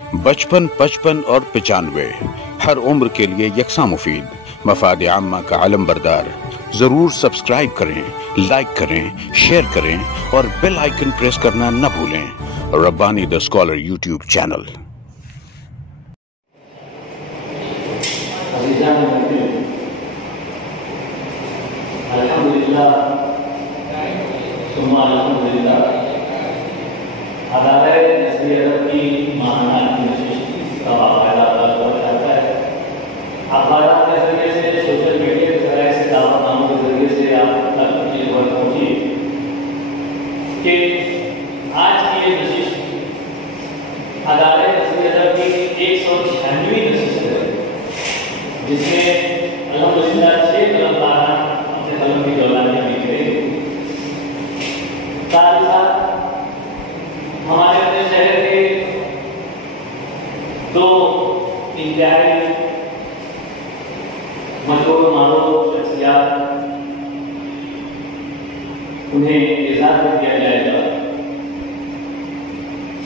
55, 55 और 95 हर उम्र के लिए यकसा मुफीद, मफाद आम्मा का आलम बरदार। जरूर सब्सक्राइब करें, लाइक करें, शेयर करें और बेल आइकन प्रेस करना न भूलें। Rabbani the scholar YouTube channel. अल्हम्दुलिल्लाह सुम्मा अल्हम्दुलिल्लाह। अदालत नसीहत की माना की नशिस्त का वाक़या जाता है। अखबार के जरिए से, सोशल मीडिया के जरिए से, दावतनामों के जरिए से आप तक ये खबर पहुंची कि आज की ये नशिस्त अदालत नसीहत की 196वीं नशिस्त है, जिसमें अल्हम्दुलिल्लाह 6 कलमदारान अपने कलम की दौलानियां लिख रहे हैं। साथ ही साथ हमारे अपने शहर के 2 इंतहाई मशहूर मारूफ शख्सियात, उन्हें एजाज़ दिया जाएगा।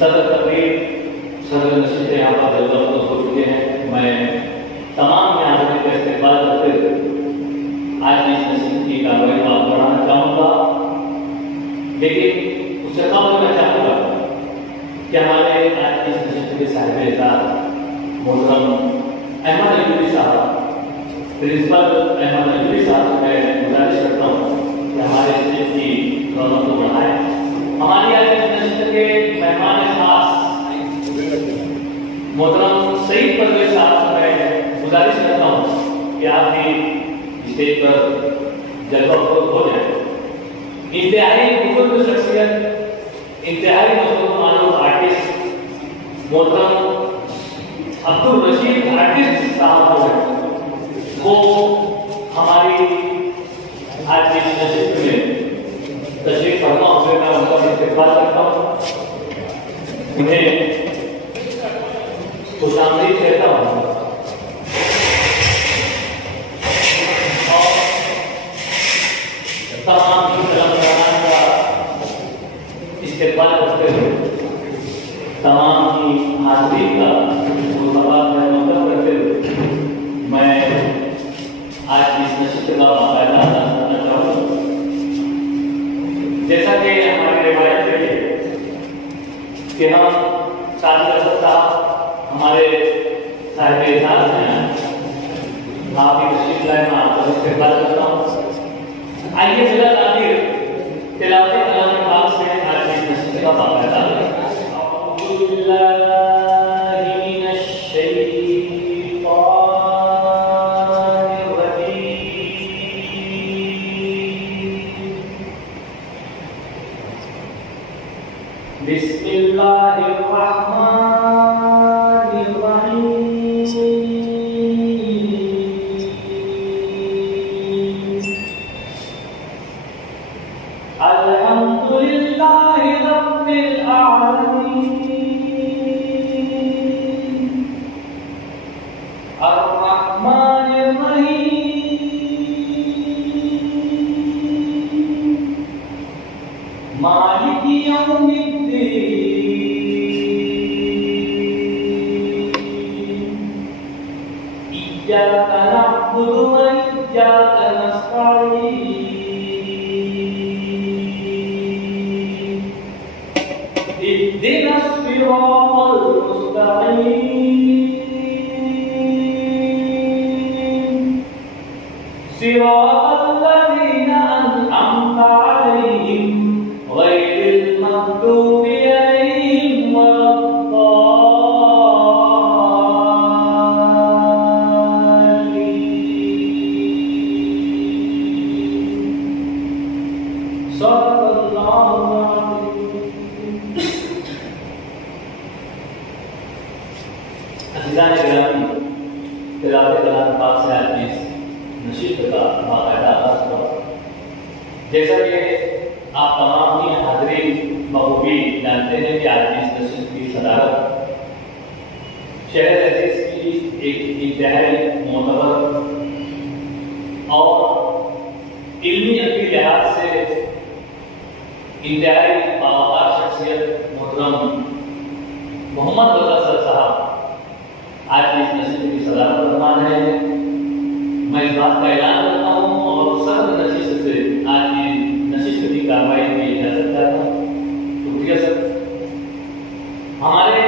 सदर तकरीर, सदर नशीद यहाँ पर जल्द हो चुके हैं। मैं तमाम यहाँ का इस्तेमाल करते हुए आज की इस नशीद की कार्रवाई को आगे बढ़ाना चाहूँगा, लेकिन उससे कम मैं चाहूँगा कि हमारे आज की इस नशीद के साहिब-ए-इज़्ज़त मोहतरम अहमद अयूबी साहब, प्रिंसिपल अहमद अयूबी साहब से मैं गुजारिश करता हूँ कि हमारे नशीद की रौनक को बढ़ाएं। हमारी आज की नशीद के मेहमान खास मोहतरम सईद परवेज साहब से मैं गुजारिश करता हूँ कि आप भी स्टेज पर जलवा हो जाए। इंतहाई बुजुर्ग शख्सियत, इंतहाई मशहूर मारूफ आर्टिस्ट मोहतरम अब्दुल रशीद आर्टिस्ट साहब वो हमारी आज की नशिस्त में तशरीफ फरमा हुए मैं उनका इस्तेमाल करता हूँ। उन्हें खुशामदीद कहता हूँ और तमाम कलाकारों का इस्तेमाल करते हुए तमाम की हाजिरी का मुताबिक करते हुए मैं आज की इस नशिस्त का वाक़या करना चाहूँगा। जैसा कि हमारी रिवायत है कि हम साजिद साहब हमारे साहिब-ए-इज़्ज़त हैं, आपकी तशरीफ लाए, मैं आपका इस्तेमाल करता हूँ। आइए फिलहाल तिलावत कलाम पाक से आज की नशिस्त का वाक़या जैसा कि आप तमाम ही हाज़रीन बखूबी जानते हैं कि आज की इस नशिस्त की सदारत शहर अजीज की एक इंतहाई मोतबर और इल्मी अक़ली लिहाज से इंतहाई बावकार शख्सियत मोहतरम मोहम्मद रजा सर साहब आज की इस नशिस्त की सदारत फरमान है। मैं इस बात का ऐलान करता हूँ और सर्व नशिस्त से आज की नशिस्त की कार्रवाई की इजाजत चाहता हूँ। शुक्रिया सर। हमारे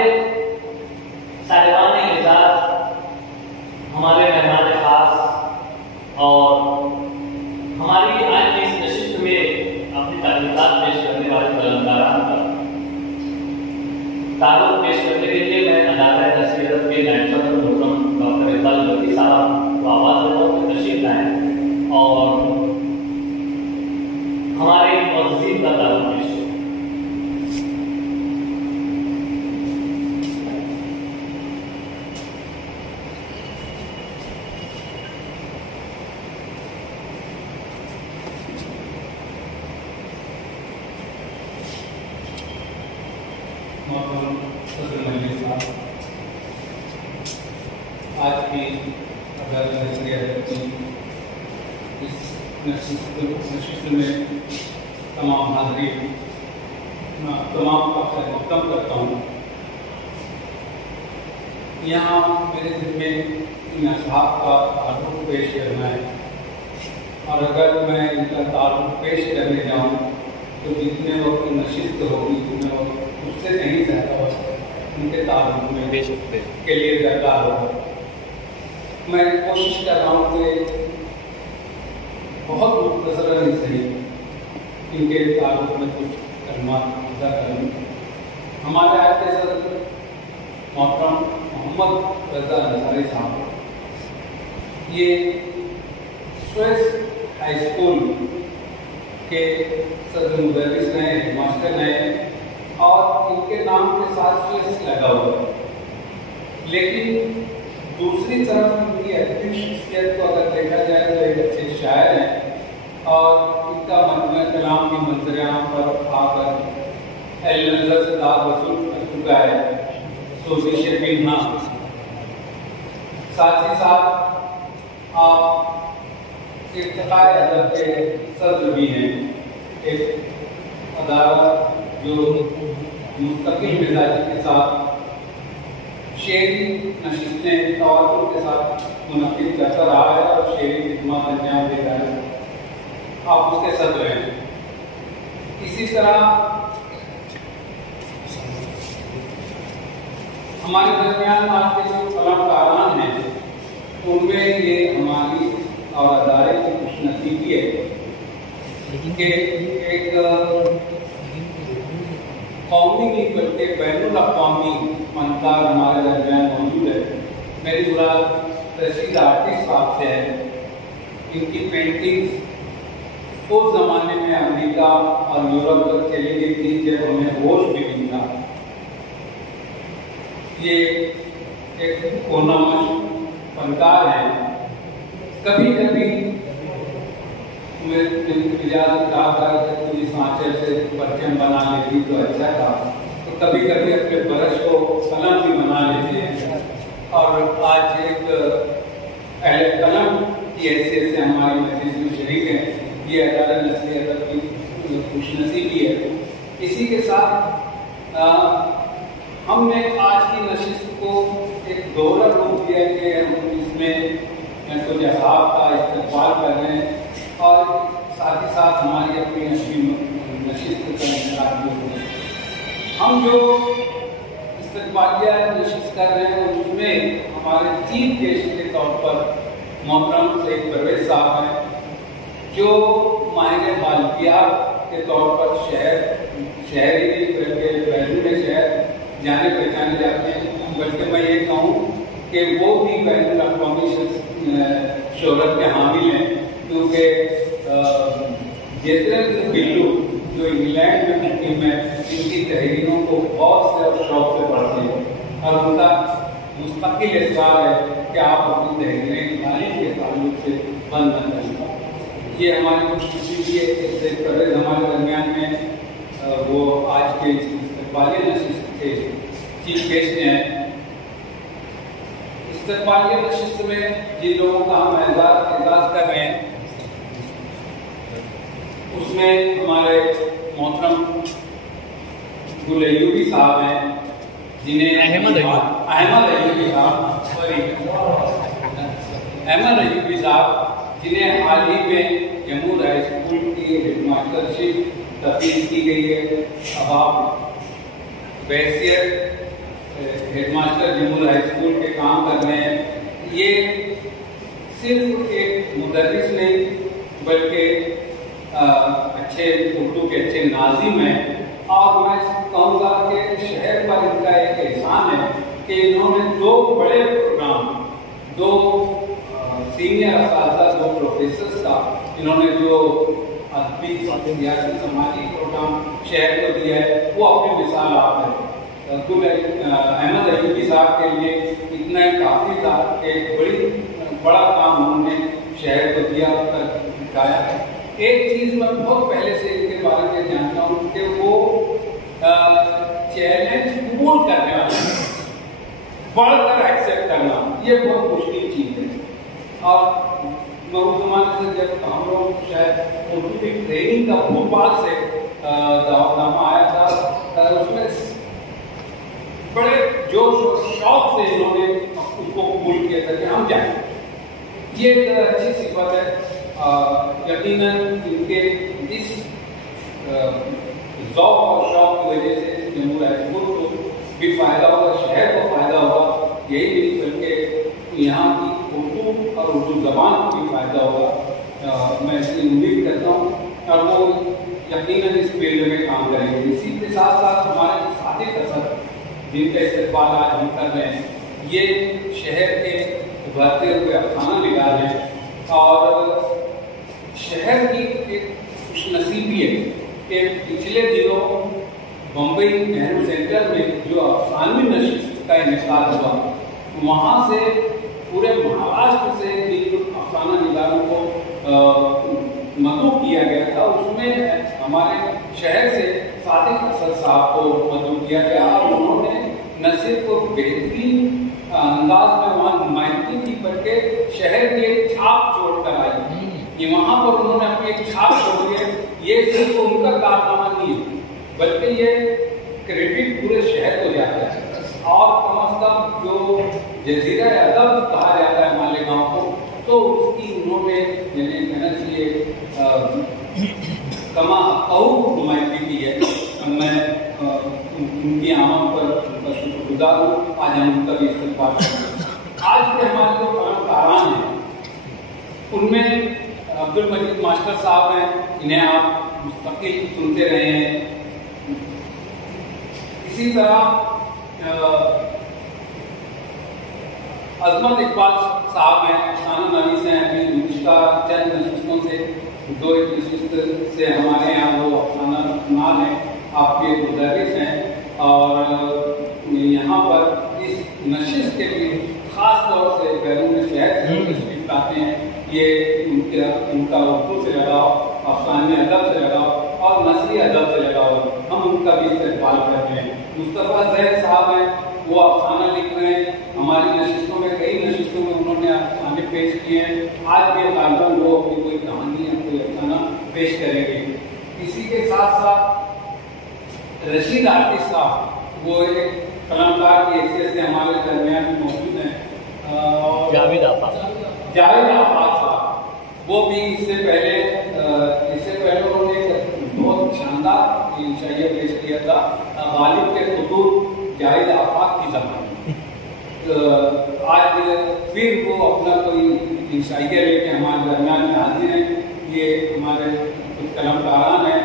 साहिबान इजाज़, हमारे मेहमान खास और हमारी आज की इस नशिस्त में अपनी तालीमात पेश करने वाले कलमकारान का तारुफ पेश करने के लिए मैं अदालत नसीहत के नायब सदर मोहतरम डॉक्टर इकबाल लकी साहब को आवाज़ देता हूँ कि तशरीफ लाएं और हमारे मौजूद का तारुफ पेश करें। आज की इस नशिस्त में तमाम हाज़रीन तमाम का खैर मक़दम करता हूँ। यहाँ मेरे ज़िम्मे इन असहाब का तारुफ पेश करना है और अगर मैं इनका तारुफ पेश करने जाऊँ तो जितने वक्त नशिस्त होगी उतने वक्त उससे नहीं ज़्यादा उनके तारुफ में पेश के लिए दरकार होगा। मैं कोशिश कर रहा हूँ कि बहुत मुख्तसरन सही इनके तारुफ में कुछ कलमात अदा करूँ। हमारे आज के सदर मोहतरम मोहम्मद रजा अंसारी साहब, ये स्विस हाई स्कूल के सदर मुदर्रिस रहे, मास्टर रहे और इनके नाम के साथ स्विस लगा हुआ है। लेकिन दूसरी तरफ इनकी अपनी शख्सियत को अगर देखा जाए तो एक अच्छे शायर हैं और इनका मजमूआ कलाम की मंजरियाँ पर आकर अल-नज़र से दाद वसूल कर चुका है, सोजिश पिन्हा। साथ ही साथ आप इर्तिकाए अदब के सदर भी हैं, एक अदालत जो मुस्तकिल मिजाज के साथ शेरी नशिस्तें तवज्जुह के साथ मुनक़िद करता रहा है और शेरी खिदमत अंजाम देता है, आप उसके सदर हैं। इसी तरह हमारे दरमियान आज के जो कलाकारान हैं उनमें ये हमारी और अदारे की खुशनसीबी है कि एक कौमी नहीं बल्कि बैनुल अक़वामी फनकार हमारे दरमियान मौजूद है। मेरी मुराद रशीद आर्टिस्ट साहब से है। इनकी पेंटिंग्स उस ज़माने में अमेरिका और यूरोप तक चली गई थी जब हमें होश भी नहीं था। ये एक कोनामश फनकार है। कभी कभी इजाज़त कहा था कि तुम इस आंचल से परचम बना लेती तो अच्छा था, तो कभी कभी अपने बरस को कलम भी बना लेते हैं। और आज एक अहले कलम की हैसियत से हमारी मजलिस में शरीक है। ये अदालत नसीहत की खुशनसीबी है। इसी के साथ हमने आज की नशिस्त को एक दौरा रूप दिया कि हम इसमें कुछ असहाब का इस्तेमाल कर रहे हैं और साथ ही साथ हमारी अपनी नशिस्त का इंतजार भी हो रहा है। हम जो इस्तक़बालिया नशिस्त कर रहे हैं उसमें हमारे चीफ गेस्ट के तौर पर मोहतरम सईद परवेज़ साहब हैं, जो माहिर मालकियात के तौर पर शहरी बल्कि बैरून शहर जाने पहचाने जाते हैं। बल्कि मैं ये कहूँ कि वो भी बैनुल अक़वामी शोहरत के हामिल हैं, क्योंकि जेतरन बिल्लू जो इंग्लैंड में मुक़ीम है, इनकी तहरीरों को बहुत से और शौक़ से पढ़ते हैं और उनका मुस्तकिल इसरार है कि आप अपनी तहरीरें तारीख़ के ताल्लुक से बंद न करें। ये हमारी खुशनसीबी है कि परवेज़ हमारे दरमियान में वो आज के इस्तक़बालिया नशिस्त के चीफ गेस्ट हैं। इस्तक़बालिया नशिस्त में जिन लोगों का हम एजाज़ कर रहे हैं उसमें हमारे मोहतरम गुल अय्यूबी साहब हैं, जिन्हें अहमद अयूबी साहब जिन्हें हाल ही में जम्मू हाई स्कूल की हेडमास्टरशिप तफवीज़ की गई है। अब आप बैसियत हेडमास्टर जम्मू हाई स्कूल के काम कर रहे हैं। ये सिर्फ एक मुदर्रिस नहीं बल्कि अच्छे उर्दू के अच्छे नाज़िम हैं। और मैं कहूँगा कि शहर पर इनका एक एहसान है कि इन्होंने दो बड़े प्रोग्राम, दो सीनियर असातिज़ा, दो प्रोफेसर्स का इन्होंने जो अदबी सियासी समाजी प्रोग्राम शहर को दिया है, वो अपनी मिसाल आप है। अहमद अयूबी साहब के लिए इतना ही काफ़ी था कि बड़ा काम उन्होंने शहर को दिया दिखाया है। एक चीज़ मैं बहुत पहले से इनके बारे में जानता हूँ कि वो चैलेंज कबूल करने वाले, बढ़कर एक्सेप्ट करना, ये बहुत मुश्किल चीज़ है। और उस जमाने से जब हम लोग शायद उर्दू की ट्रेनिंग का भोपाल से दावतनामा आया था, उसमें बड़े जोश और शौक से इन्होंने उसको कबूल किया था कि हम जाएं। ये एक अच्छी सिफत है। यकीनन इनके इस ज़ौक़ और शौक़ की वजह से जम्मू हाई स्कूल को भी फ़ायदा होगा, शहर को फ़ायदा होगा, यही नहीं बल्कि यहाँ की उर्दू और उर्दू ज़बान को भी फ़ायदा होगा। मैं इसकी उम्मीद करता हूँ और वो यकीनन इस फील्ड में काम करेंगे। इसी के साथ साथ हमारे साथी कसर जिनका इस्तेमाल आज हम कर रहे हैं, ये शहर के उभरते हुए अफसाना निगार हैं। और शहर की एक खुशनसीबी है कि पिछले दिनों बम्बई नेहरू सेंटर में जो अफसानवी नशिस्त का इनेकाद हुआ, वहाँ से पूरे महाराष्ट्र से जिन अफसाना निगारों को मदऊ किया गया था, उसमें हमारे शहर से सादिक असद साहब को मदऊ किया गया। और उन्होंने न सिर्फ बेहतरीन अंदाज में वहाँ नुमाइंदगी की बल्कि शहर की एक छाप छोड़ कर आई कि वहाँ पर उन्होंने अपनी एक छाप छोड़ी है। ये सिर्फ उनका कारनामा नहीं है बल्कि ये क्रेडिट पूरे शहर को जाता है। और कम अज कम जो जजीरा अदब कहा जाता है मालेगांव को, तो उसकी उन्होंने कहना चाहिए कमा नुमाइंदगी की है। मैं उनकी आमद पर उनका शुक्रगुजार हूँ। आज हम उनका भी इस्तेमाल करें। आज के हमारे जो कलाकार हैं उनमें अब्दुल मजीद मास्टर साहब हैं, इन्हें आप मुस्तकिल सुनते रहे हैं। इसी तरह अजमत इकबाल साहब हैं, अफसाना नवीस हैं। अभी गुज़िश्ता चंद नशिस्तों से, दो एक नशिस्त से हमारे यहाँ वो अफसाना सुनाल हैं, आपके मुदर्रिस हैं। और यहाँ पर इस नशिस्त के लिए ख़ास तौर से बैरून शहर से तशरीफ़ लाते हैं। ये उनका उर्दू से लगाव, अफसानी अदब से लगाव और नसरी अदब से लगाव, हम उनका भी इस्तेमाल करते हैं। मुस्तफ़ा ज़ैद साहब हैं, वो अफसाना लिख रहे हैं। हमारी नशिस्तों में, कई नशिस्तों में उन्होंने अफसाने पेश किए हैं। आज भी तालिबान वो अपनी कोई कहानी या कोई अफसाना पेश करेंगे। इसी के साथ साथ रशीद आर्टिस्ट साहब, वो एक कलाकार की हैसियत से हमारे दरमियान में मौजूद हैं। जावेद आफाक साहब, वो भी इससे पहले उन्होंने एक बहुत शानदार शायरी पेश किया था, गालिब के खुतूत जावेद आफाक की ज़बान। आज फिर वो अपना कोई शायरी लेके हमारे दरमियान में हाजिर हैं। ये हमारे कुछ कलमकारान हैं।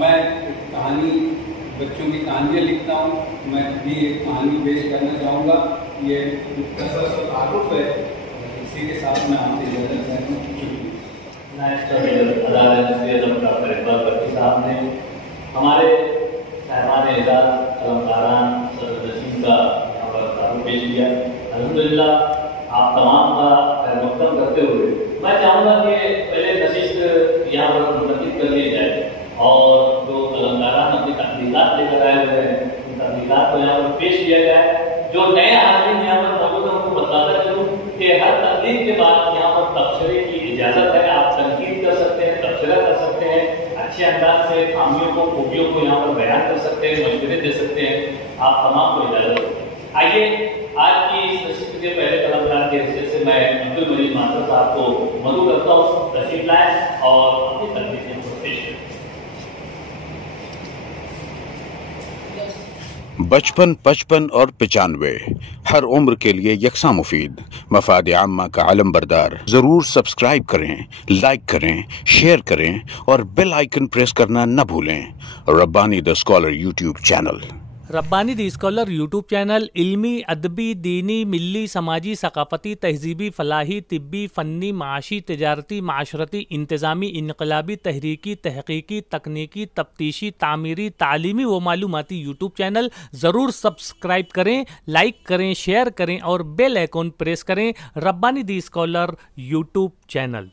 मैं कहानी, बच्चों की कहानियाँ लिखता हूँ, मैं भी एक कहानी पेश करना चाहूँगा। ये तारुफ है। इसी के साथ मैं आपसे इजाज़त चाहता हूँ। साहब ने हमारे साहबान एजाज कलमकारान सदरनशीन का यहाँ पर तारुफ पेश किया। अल्हम्दुलिल्लाह आप तमाम का खैर मक़दम करते हुए मैं चाहूँगा कि पहले नशिस्त यहाँ पर मुनक़िद कर ली जाए और जो कलमकारान अपनी तहक़ीक़ात लेकर आए हुए हैं, उन तहक़ीक़ात को यहाँ पर पेश किया जाए। जो नए हाज़रीन यहाँ पर मौजूद हैं उनको बताता चलूँ कि हर तकलीफ के बाद यहाँ पर तबसरे की इजाज़त है। आप तनकीद कर सकते हैं, तबसरा कर सकते हैं, अच्छे अंदाज से खामियों को, खूबियों को यहाँ पर बयान कर सकते हैं, मशवरे दे सकते हैं। आप तमाम को इजाज़त आइए आज की इस नशिस्त के पहले कलामदार के हिस्से से मैं अब्दुल मजीद मास्टर साहब को मधु करता हूँ, तशरीफ लाएं और अपनी तकलीफें को पेश करें। बचपन, 55 और 95 हर उम्र के लिए यकसा मुफीद, मफाद आम्मा का आलम बरदार। जरूर सब्सक्राइब करें, लाइक करें, शेयर करें और बेल आइकन प्रेस करना न भूलें। Rabbani the scholar YouTube channel. Rabbani the scholar YouTube channel इल्मी, अदबी, दीनी, मिली, समाजी, सकाफती, तहजीबी, फलाही, तिब्बी, फ़न्नी, माशी, तिजारती, माशरती, इंतज़ामी, इनकलाबी, तहरीकी, तहकीकी, तकनीकी, तफ्तीशी, तामीरी, तालीमी व मालूमाती यूट्यूब चैनल। ज़रूर सब्सक्राइब करें, लाइक करें, शेयर करें और बेल आइकन प्रेस करें। Rabbani the scholar YouTube channel.